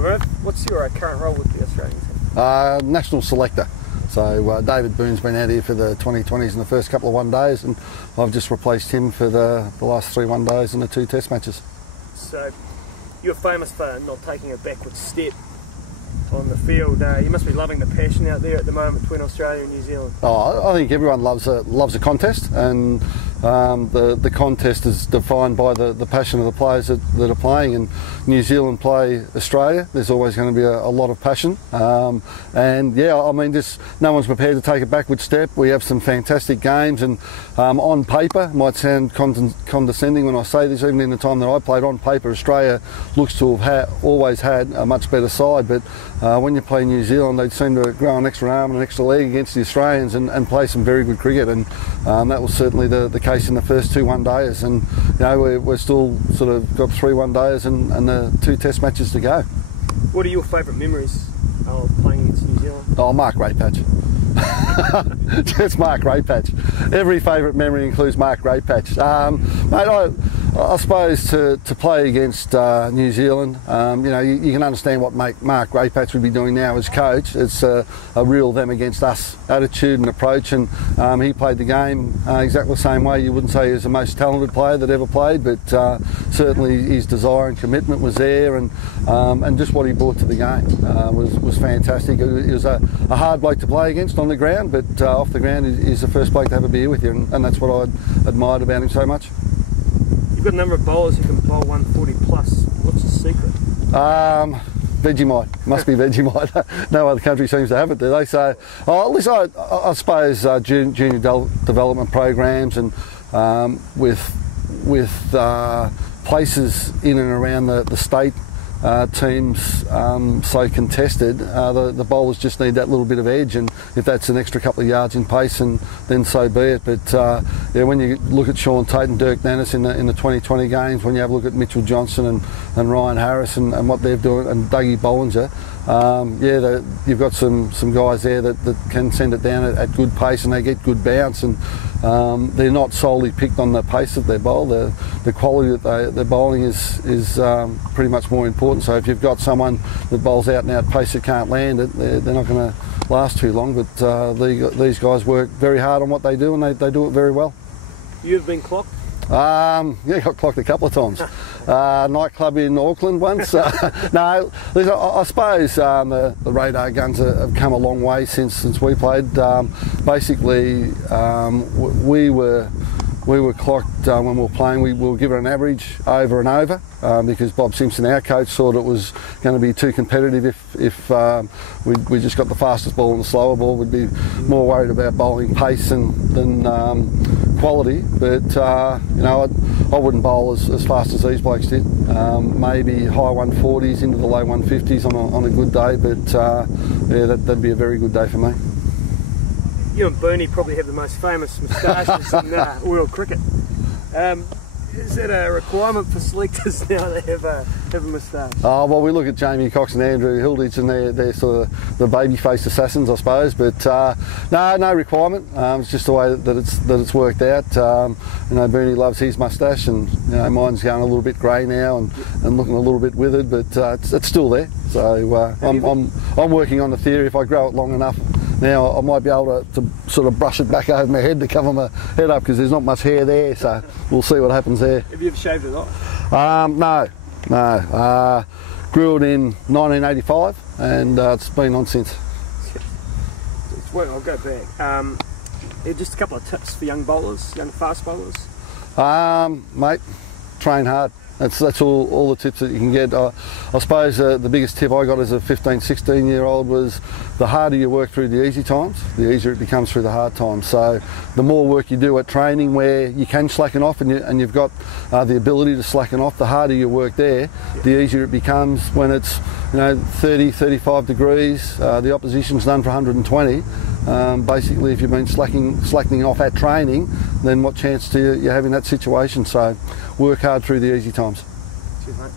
Hi Merv, what's your current role with the Australian team? National selector. So David Boone's been out here for the 2020s and the first couple of one-days, and I've just replaced him for the last 3 one-days and the 2 test matches. So you're famous for not taking a backward step on the field. You must be loving the passion out there at the moment between Australia and New Zealand. Oh, I think everyone loves a contest, and the contest is defined by the passion of the players that are playing. And New Zealand play Australia, there's always going to be a lot of passion. And yeah, I mean, just no one's prepared to take a backward step. We have some fantastic games, and on paper, might sound condescending when I say this, even in the time that I played, on paper Australia looks to have always had a much better side, but when you play New Zealand, they seem to grow an extra arm and an extra leg against the Australians and play some very good cricket, and that was certainly the case in the first 2 one-days, and you know, we're still sort of got 3 one-days and the 2 test matches to go. What are your favourite memories of playing against New Zealand? Oh, Mark Greypatch. Just Mark Greypatch. Every favourite memory includes Mark Greypatch. Mate, I suppose to play against New Zealand, you know, you can understand what Mark Greypatch would be doing now as coach. It's a real them against us attitude and approach, and he played the game exactly the same way. You wouldn't say he was the most talented player that ever played, but certainly his desire and commitment was there, and just what he brought to the game was fantastic. He was a hard bloke to play against on the ground, but off the ground he's the first bloke to have a beer with you, and that's what I admired about him so much. You've got a number of bowlers who can bowl 140 plus. What's the secret? Vegemite. Must be Vegemite. No other country seems to have it, do they? So, listen, I suppose junior development programs, and with places in and around the state teams so contested, the bowlers just need that little bit of edge, and if that's an extra couple of yards in pace, and then so be it. But yeah, when you look at Sean Tate and Dirk Nannis in the 2020 games, when you have a look at Mitchell Johnson and Ryan Harris and what they're doing, and Dougie Bollinger, yeah, you've got some guys there that can send it down at good pace, and they get good bounce, and they're not solely picked on the pace of their bowl. The quality that they're bowling is pretty much more important. So if you've got someone that bowls out and out pace that can't land it, they're not going to last too long. But these guys work very hard on what they do, and they do it very well. You've been clocked? Yeah, got clocked a couple of times. Nightclub in Auckland once. No, listen, I suppose the radar guns have come a long way since we played. Basically, we were clocked when we were playing. We were given an average over and over because Bob Simpson, our coach, thought it was going to be too competitive if we just got the fastest ball and the slower ball. We'd be more worried about bowling pace than quality. But you know, I wouldn't bowl as fast as these blokes did. Maybe high 140s into the low 150s on a good day. But yeah, that'd be a very good day for me. You and Bernie probably have the most famous moustaches in world cricket. Is that a requirement for selectors now to have a moustache? Oh, well, we look at Jamie Cox and Andrew Hilditch, and they're sort of the baby-faced assassins, I suppose. But no requirement. It's just the way that it's worked out. You know, Bernie loves his moustache, and you know, mine's going a little bit grey now and looking a little bit withered, but it's still there. So I'm working on the theory, if I grow it long enough, now I might be able to sort of brush it back over my head to cover my head up, because there's not much hair there, so we'll see what happens there. Have you ever shaved it off? No. Grew it in 1985, and it's been on since. Well, I'll go back. Just a couple of tips for young bowlers, young fast bowlers. Mate, train hard. That's all the tips that you can get. I suppose the biggest tip I got as a 15, 16-year-old was the harder you work through the easy times, the easier it becomes through the hard times. So the more work you do at training where you can slacken off and you've got the ability to slacken off, the harder you work there, the easier it becomes when it's 30, 35 degrees, the opposition's done for 120. Basically, if you've been slackening off at training, then what chance do you have in that situation? So work hard through the easy times. Cheers, mate.